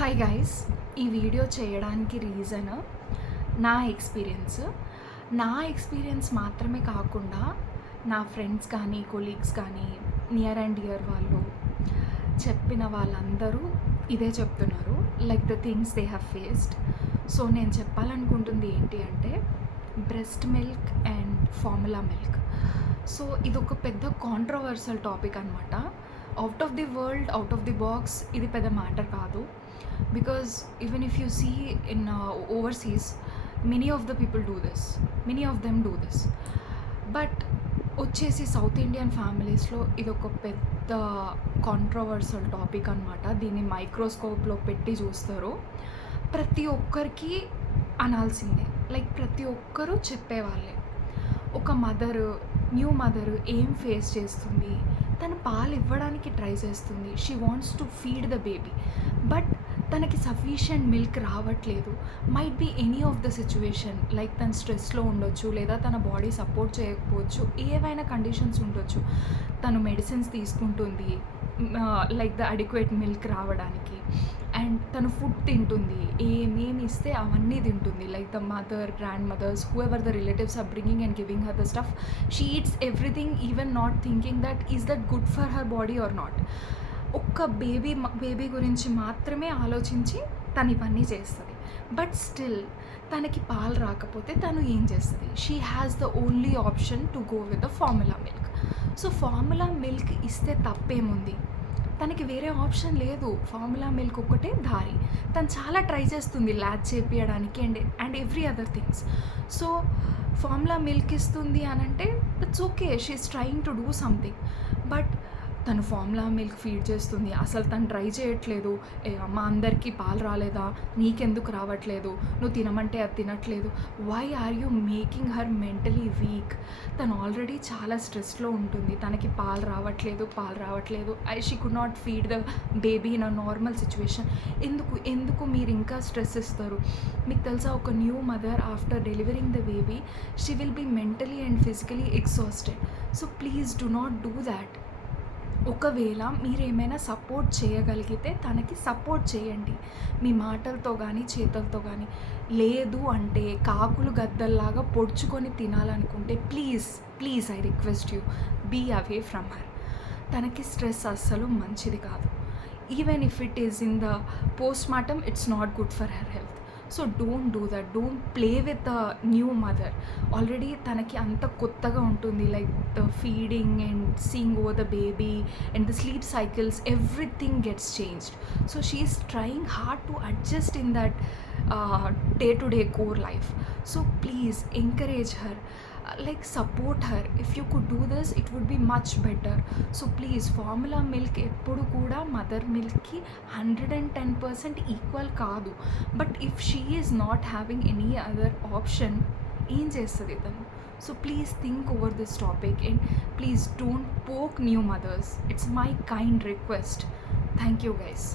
Hi guys, ఈ video చేయడానికి reason నా ఎక్స్పీరియన్స్ మాత్రమే కాకుండా నా ఫ్రెండ్స్ కానీ కొలీగ్స్ కానీ నియర్ అండ్ డియర్ వాళ్ళు చెప్పిన వాళ్ళందరూ ఇదే చెప్తున్నారు, like the things they have faced. So నేను చెప్పాలనుకుంటుంది ఏంటి అంటే breast milk and formula milk. So ఇది ఒక పెద్ద కాంట్రవర్సల్ టాపిక్ అనమాట. Out of the world, out of the box ఇది పెద్ద మ్యాటర్ కాదు. Because even if you see in overseas, many of the people do this, many of them do this. But వచ్చేసి south Indian ఫ్యామిలీస్లో ఇది ఒక పెద్ద controversial topic అనమాట. దీన్ని మైక్రోస్కోప్లో పెట్టి చూస్తారు. ప్రతి ఒక్కరికి అనాల్సిందే, లైక్ ప్రతి ఒక్కరూ చెప్పేవాళ్ళే. ఒక న్యూ మదరు ఏం ఫేస్ చేస్తుంది, తను పాలు ఇవ్వడానికి ట్రై చేస్తుంది, she wants to feed the baby, but తనకి సఫిషియంట్ మిల్క్ రావట్లేదు. Might be any of the situation, like తన స్ట్రెస్లో ఉండొచ్చు, లేదా తన బాడీ సపోర్ట్ చేయకపోవచ్చు, ఏవైనా కండిషన్స్ ఉండొచ్చు. తను మెడిసిన్స్ తీసుకుంటుంది లైక్ ద అడిక్వేట్ మిల్క్ రావడానికి, అండ్ తను ఫుడ్ తింటుంది, ఏమేమి ఇస్తే అవన్నీ తింటుంది, like the mother, grand mothers, whoever the relatives are bringing and giving her the stuff, she eats everything, even not thinking that is that good for her body or not. ఒక్క baby గురించి మాత్రమే ఆలోచించి తను ఇవన్నీ చేస్తుంది. But still తనకి పాలు రాకపోతే తను ఏం చేస్తుంది? She has the only option to go with the formula milk. So formula milk ఇస్తే తప్పేముంది? తనకి వేరే ఆప్షన్ లేదు, ఫార్ములా మిల్క్ ఒక్కటే దారి. తను చాలా ట్రై చేస్తుంది ల్యాచ్ చేపియడానికి and every other things. So formula milk ఇస్తుంది అని అంటే it's okay, she is trying to do something. But తను ఫార్ములా మిల్క్ ఫీడ్ చేస్తుంది, అసలు తను ట్రై చేయట్లేదు. అమ్మ అందరికీ పాలు రాలేదా, నీకెందుకు రావట్లేదు, నువ్వు తినమంటే అది తినట్లేదు. Why are you making her mentally weak? తను ఆల్రెడీ చాలా స్ట్రెస్లో ఉంటుంది, తనకి పాలు రావట్లేదు. She could not feed the baby in a normal situation. ఎందుకు మీరు ఇంకా స్ట్రెస్ ఇస్తారు? మీకు తెలుసా, ఒక new mother after delivering the baby, she will be mentally and physically exhausted. So please do not do that. ఒకవేళ మీరేమైనా సపోర్ట్ చేయగలిగితే తనకి సపోర్ట్ చేయండి, మీ మాటలతో కానీ చేతులతో కానీ. లేదు అంటే కాకులు గద్దల్లాగా పొడుచుకొని తినాలనుకుంటే please I request you, be away from her. తనకి స్ట్రెస్ అస్సలు మంచిది కాదు. Even if it is in the post mortem, it's not good for her health. So don't do that, don't play with the new mother. Already తనకి అంత కొత్తగా ఉంటుంది, like the feeding and seeing over the baby and the sleep cycles, everything gets changed. So she is trying hard to adjust in that day-to-day core life. So please encourage her, like support her. If you could do this, it would be much better. So please, formula milk eppudu kuda mother milk ki 110% equal kaadu. But if she is not having any other option, ఏం చేస్తుంది తను? So please think over this topic and please don't poke new mothers. It's my kind request. Thank you guys.